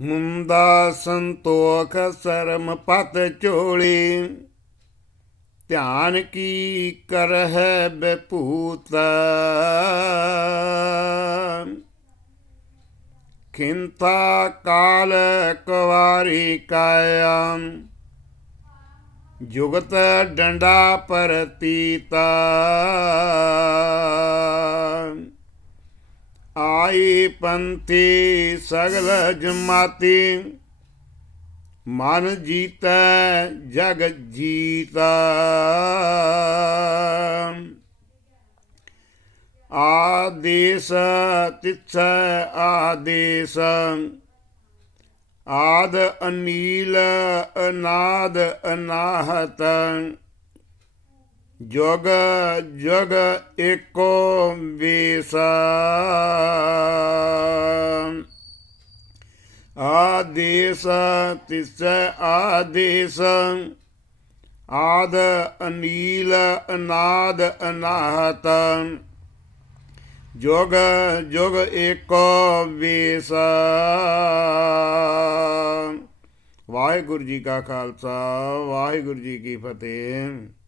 ਮੁੰਦਾ ਸੰਤੋਖ ਸਰਮ ਪਤ ਝੋਲੀ ਧਿਆਨ ਕੀ ਕਰਹਿ ਬਪੂਤ। ਖਿੰਤਾ ਕਾਲ ਕੁਵਾਰੀ ਕਾਇਆ। ਜੁਗਤ ਡੰਡਾ ਪਰਤੀਤਾ। ਆਈ ਪੰਥੀ ਸਗਲ ਜਮਾਤੀ। ਮਨ ਜੀਤੈ, ਜਗ ਜੀਤਾ। ਆਦੇਸ ਤਿਥ ਆਦੇਸ। ਆਦ ਅਨੀਲ, ਅਨਾਦ ਅਨਾਹਤ। ਜੁਗ ਜੁਗ ਏਕੋ ਵੇਸ। ਆਦੇਸ ਤਿਸ ਆਦੇਸ। ਆਦ ਅਨੀਲ, ਅਨਾਦ, ਅਨਾਹਤ। ਜੁਗ ਜੁਗ ਏਕੋ ਵੇਸ। ਵਾਹਿਗੁਰੂ ਜੀ ਕਾ ਖਾਲਸਾ, ਵਾਹਿਗੁਰੂ ਜੀ ਕੀ ਫਤਿਹ।